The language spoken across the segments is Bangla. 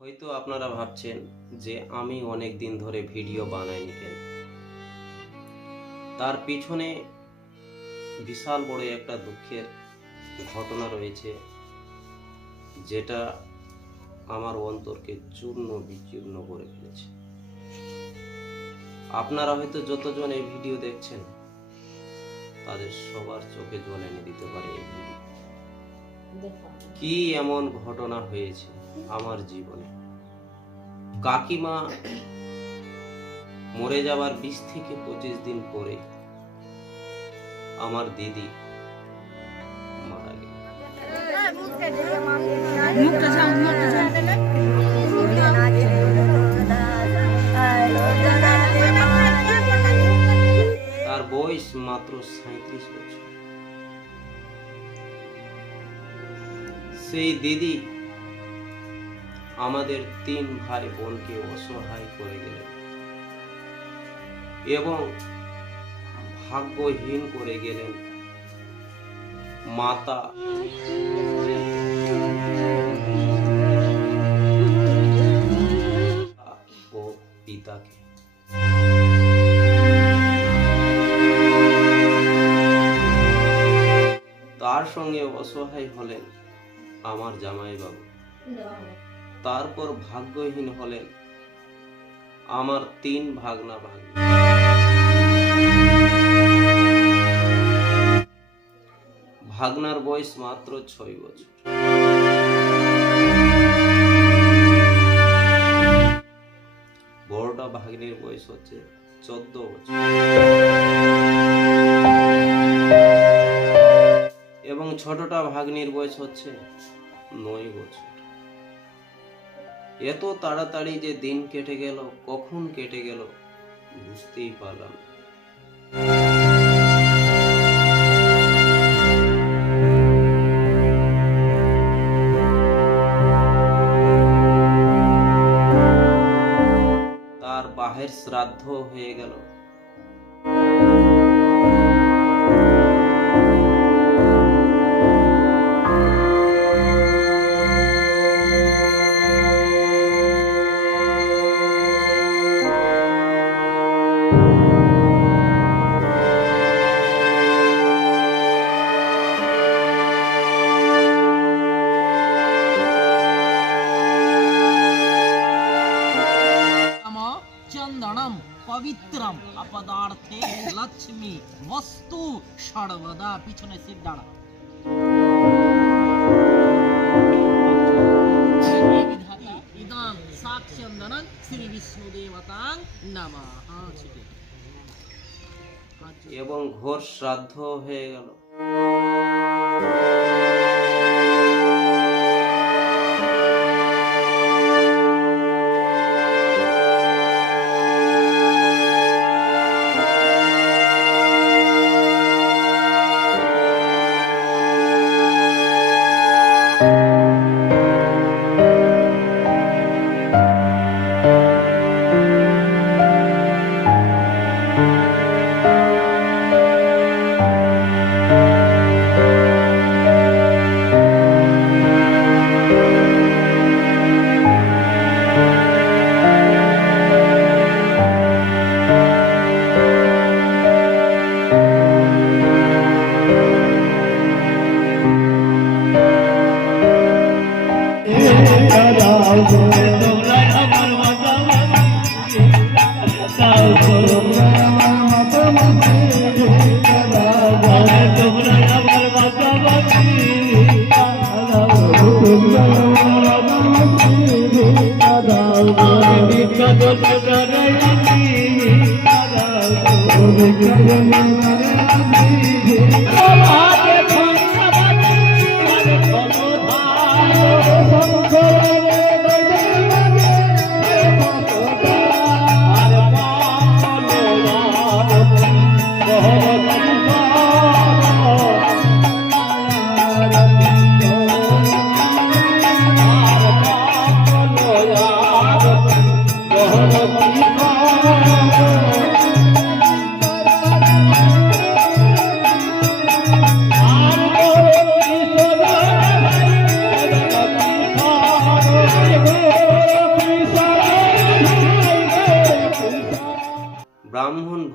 হয়তো আপনারা ভাবছেন যে আমি অনেক দিন ধরে ভিডিও বানাইনি কেন। তার পিছনে বিশাল বড় একটা দুঃখের ঘটনা রয়েছে, যেটা আমার অন্তরকে চূর্ণ বিচূর্ণ করে ফেলেছে। আপনারা হয়তো যতজন এই ভিডিও দেখছেন তাদের সবার চোখে জল এনে দিতে পারে এই ভিডিও। কি এমন ঘটনা হয়েছে আমার জীবনে। কাকিমা মরে যাবার 20 থেকে 25 দিন পরে আমার দিদি মারা গেল। তার বয়স মাত্র 37 বছর। সেই দিদি আমাদের 3 ভাই বোনকে অসহায় করে গেলেন এবং ভাগ্যহীন করে গেলেন মাতা ও পিতাকে। তার সঙ্গে অসহায় হলেন আমার জামাইবাবু। তারপর ভাগ্যহীন হলেন আমার 3 ভাগনা ভাগ্নি। ভাগনার বয়স মাত্র 6 বছর। বড়টা ভাগ্নির বয়স হচ্ছে 14 বছর এবং ছোটটা ভাগ্নির বয়স হচ্ছে 9 বছর। এত তাড়াতাড়ি যে দিন কেটে গেল, কখন কেটে গেল বুঝতেই পারলাম না। তার বাহের শ্রাদ্ধ হয়ে গেল। पवित्रम अपदार्थे लक्ष्मी वस्तु सर्वदा पिछने सिद्धाण इदं साक्षंदनं श्री विष्णु देवतां नमः। এবং ঘোর শ্রাদ্ধ হয়ে গেল।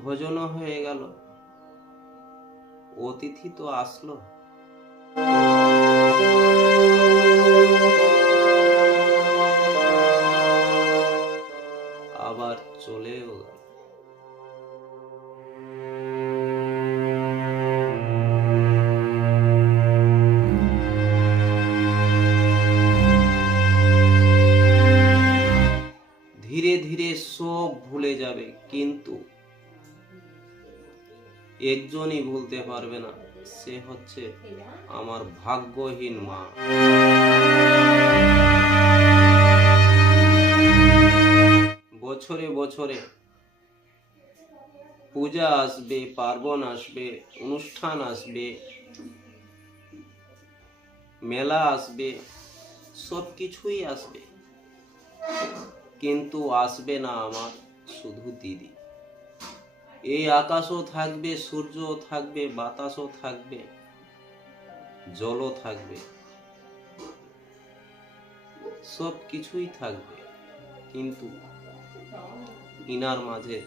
ভোজনও হয়ে গেল, অতিথি তো আসলো, আবার চলেও গেল। ধীরে ধীরে সব ভুলে যাবে, কিন্তু একজনই ভুলতে পারবে না, সে হচ্ছে আমার ভাগ্যহীন মা। বছরে বছরে পূজা আসবে, পার্বণ আসবে, অনুষ্ঠান আসবে, মেলা আসবে, সব কিছুই আসবে, কিন্তু আসবে না আমার শুধু দিদি। এই আকাশও থাকবে, সূর্যও থাকবে, বাতাসও থাকবে, জলও থাকবে, সব কিছুই থাকবে, কিন্তু ইনার মাঝে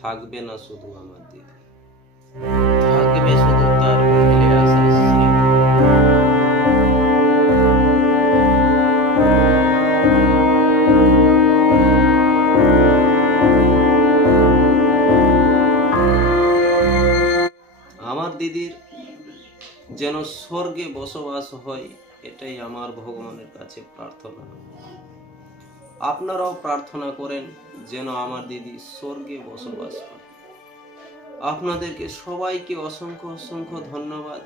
থাকবে না শুধু আমার দিদি, থাকবে শুধু তার ফেলে আসা স্মৃতি। আমার দিদির যেন স্বর্গে বসবাস হয়, এটাই আমার ভগবানের কাছে প্রার্থনা। আপনারাও প্রার্থনা করেন যেন আমার দিদি স্বর্গে বসবাস করে। আপনাদেরকে সবাইকে অসংখ্য অসংখ্য ধন্যবাদ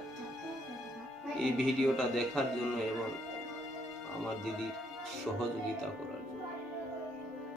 এই ভিডিওটা দেখার জন্য এবং আমার দিদির সহযোগিতা করার জন্য।